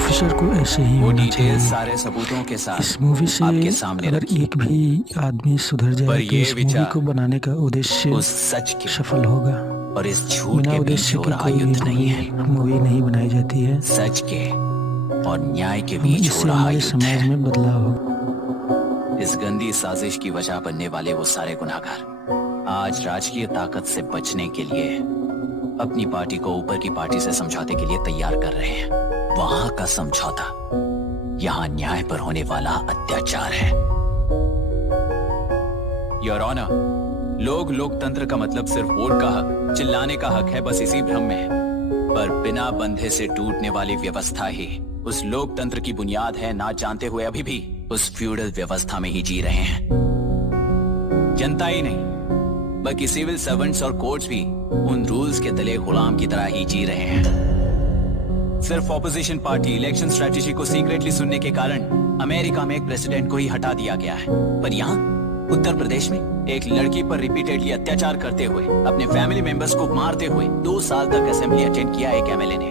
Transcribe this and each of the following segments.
Officer को ऐसे ही वो होना डिटेल चाहिए। सारे सबूतों के साथ इस मूवी से आपके सामने अगर रखी। एक भी आदमी सुधर पर जाए तो ये इस मूवी विचार को बनाने का उद्देश्य उस सच के सफल होगा। और इस झूठ बिना के बीच उद्देश्य हो के रहा कोई भी युद्ध नहीं है। मूवी नहीं बनाई जाती है। सच के और न्याय के हम बीच हो इससे रहा हमारे युद्ध समाज है। में बदलाव हो। इस गंदी साजिश की वजह बनने वाले वो सारे गुनहगार आज राजकीय ताकत से बचने के लिए अपनी पार्टी को ऊपर की पार्टी से समझौते के लिए तैयार कर रहे हैं। वहां का समझौता यहां न्याय पर होने वाला अत्याचार है। योर ऑनर, लोग लोकतंत्र का मतलब सिर्फ वोट का हक, चिल्लाने का हक है, बस इसी भ्रम में है। पर बिना बंधे से टूटने वाली व्यवस्था ही उस लोकतंत्र की बुनियाद है, ना जानते हुए अभी भी उस फ्यूडल व्यवस्था में ही जी रहे हैं। जनता ही नहीं बल्कि सिविल सर्वेंट्स और कोर्ट्स भी उन रूल्स के तले गुलाम की तरह ही जी रहे हैं। सिर्फ ऑपोजिशन पार्टी इलेक्शन स्ट्रेटेजी को सीक्रेटली सुनने के कारण अमेरिका में एक प्रेसिडेंट को ही हटा दिया गया है, पर यहाँ उत्तर प्रदेश में एक लड़की पर रिपीटेडली अत्याचार करते हुए, अपने फैमिली मेंबर्स को मारते हुए 2 साल तक असेंबली अटेंड किया एक एमएलए ने।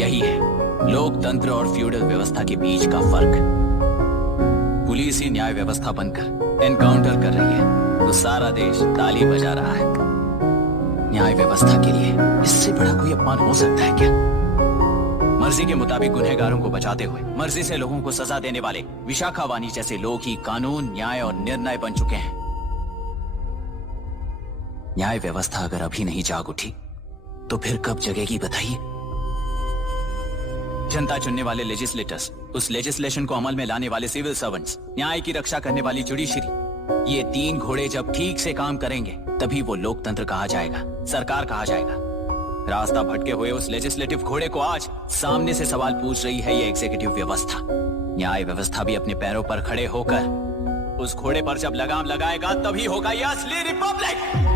यही है लोकतंत्र और फ्यूडल व्यवस्था के बीच का फर्क। पुलिस ही न्याय व्यवस्था बनकर एनकाउंटर कर रही है तो सारा देश ताली बजा रहा है। न्याय व्यवस्था के लिए इससे बड़ा कोई अपमान हो सकता है क्या? मर्जी के मुताबिक गुनहगारों को बचाते हुए मर्जी से लोगों को सजा देने वाले विशाखा वानी जैसे लोग ही कानून, न्याय और निर्णय बन चुके हैं। न्याय व्यवस्था अगर अभी नहीं जाग उठी तो फिर कब जगेगी बताइए? जनता चुनने वाले लेजिस्लेटर्स, उस लेजिस्लेशन को अमल में लाने वाले सिविल सर्वेंट्स, न्याय की रक्षा करने वाली जुडिशरी, ये 3 घोड़े जब ठीक से काम करेंगे तभी वो लोकतंत्र कहा जाएगा, सरकार कहा जाएगा। रास्ता भटके हुए उस लेजिस्लेटिव घोड़े को आज सामने से सवाल पूछ रही है ये एग्जीक्यूटिव व्यवस्था। न्याय व्यवस्था भी अपने पैरों पर खड़े होकर उस घोड़े पर जब लगाम लगाएगा तभी होगा ये असली रिपब्लिक।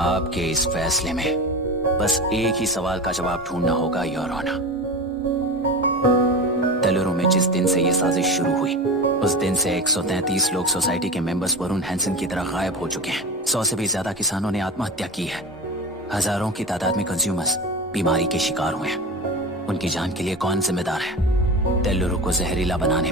आपके इस फैसले में बस एक ही सवाल का जवाब ढूंढना होगा योर ऑनर। तेलुरु में जिस दिन से ये साजिश शुरू हुई उस दिन से 133 लोग सोसाइटी के मेंबर्स वरुण हैंसन की तरह गायब हो चुके हैं। 100 से भी ज्यादा किसानों ने आत्महत्या की है। हजारों की तादाद में कंज्यूमर्स बीमारी के शिकार हुए हैं। उनकी जान के लिए कौन जिम्मेदार है? तेलुरु को जहरीला बनाने